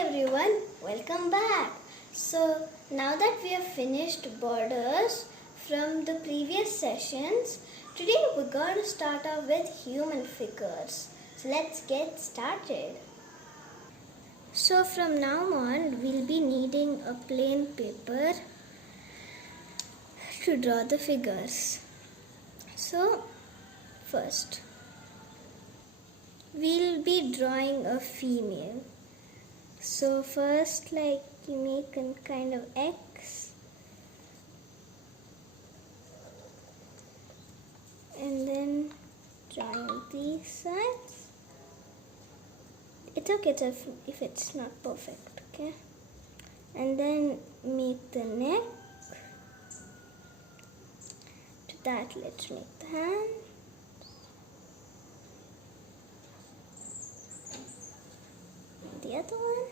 everyone, welcome back. So now that we have finished borders from the previous sessions, today we're going to start off with human figures. So let's get started. So from now on we'll be needing a plain paper to draw the figures. So first we'll be drawing a female. So first, you make a kind of X, and then join these sides. It's okay if it's not perfect, okay? And then make the neck. To that, let's make the hand. The other one.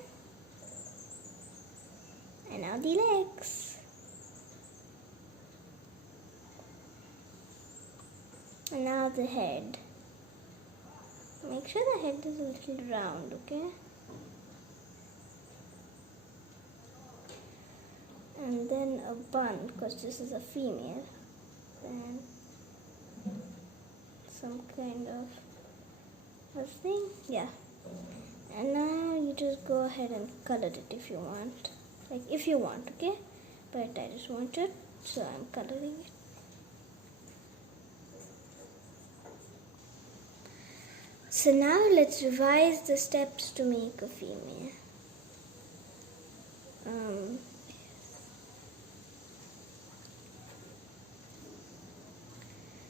And now the legs. And now the head. Make sure the head is a little round, okay? And then a bun, because this is a female. And some kind of a thing, yeah. And now you just go ahead and color it if you want. If you want, okay? But I just want it, so I'm coloring it. So now let's revise the steps to make a female.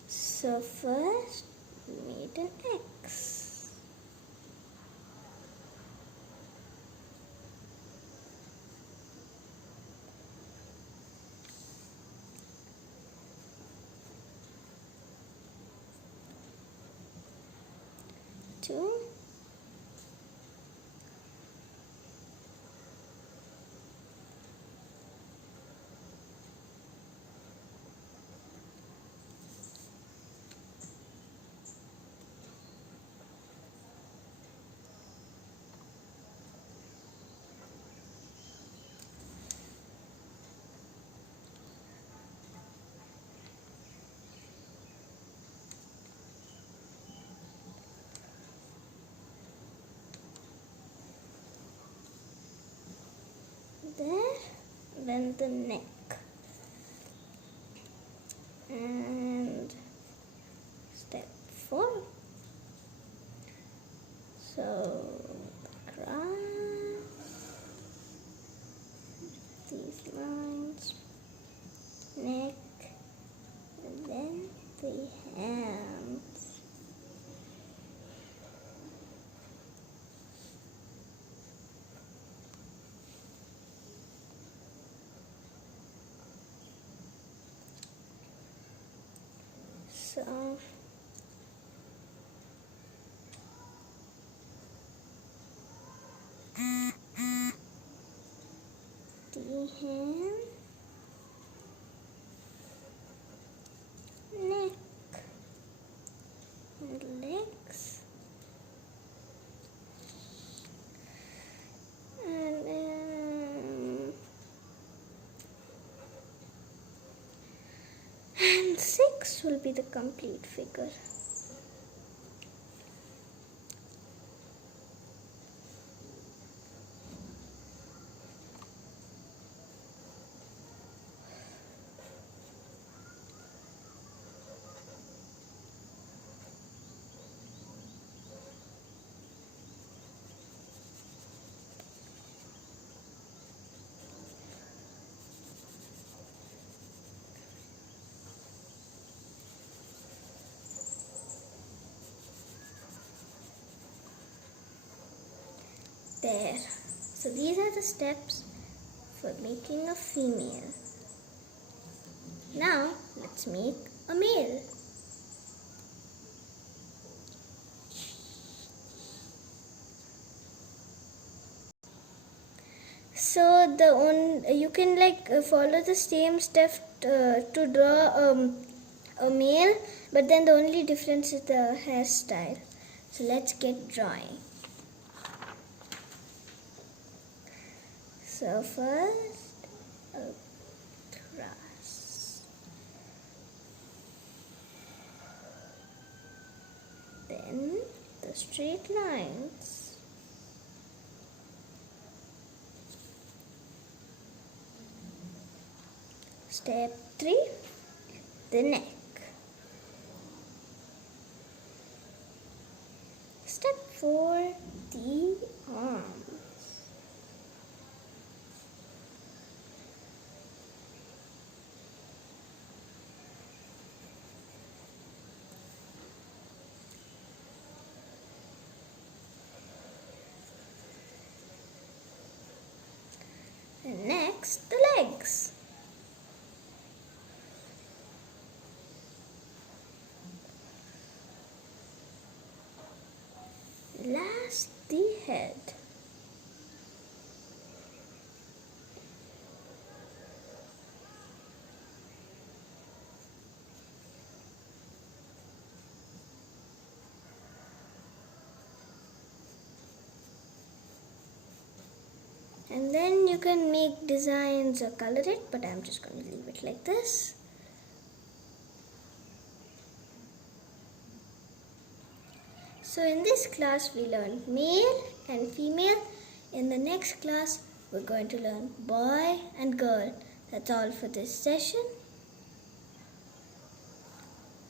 So first, we made an X. Two. There, then the neck, and step 4. So the cross, these lines, neck, and then the hands. So the hand, neck, and legs, and then 6 will be the complete figure. There. So these are the steps for making a female. Now let's make a male. So you can follow the same step to draw a male, but then the only difference is the hairstyle. So let's get drawing. first across, then the straight lines. Step 3, the neck. Step 4, the arms. And next, the legs. Last, the head. And then you can make designs or color it, but I'm just going to leave it like this. So in this class we learned male and female. In the next class we're going to learn boy and girl. That's all for this session.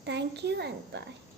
Thank you and bye.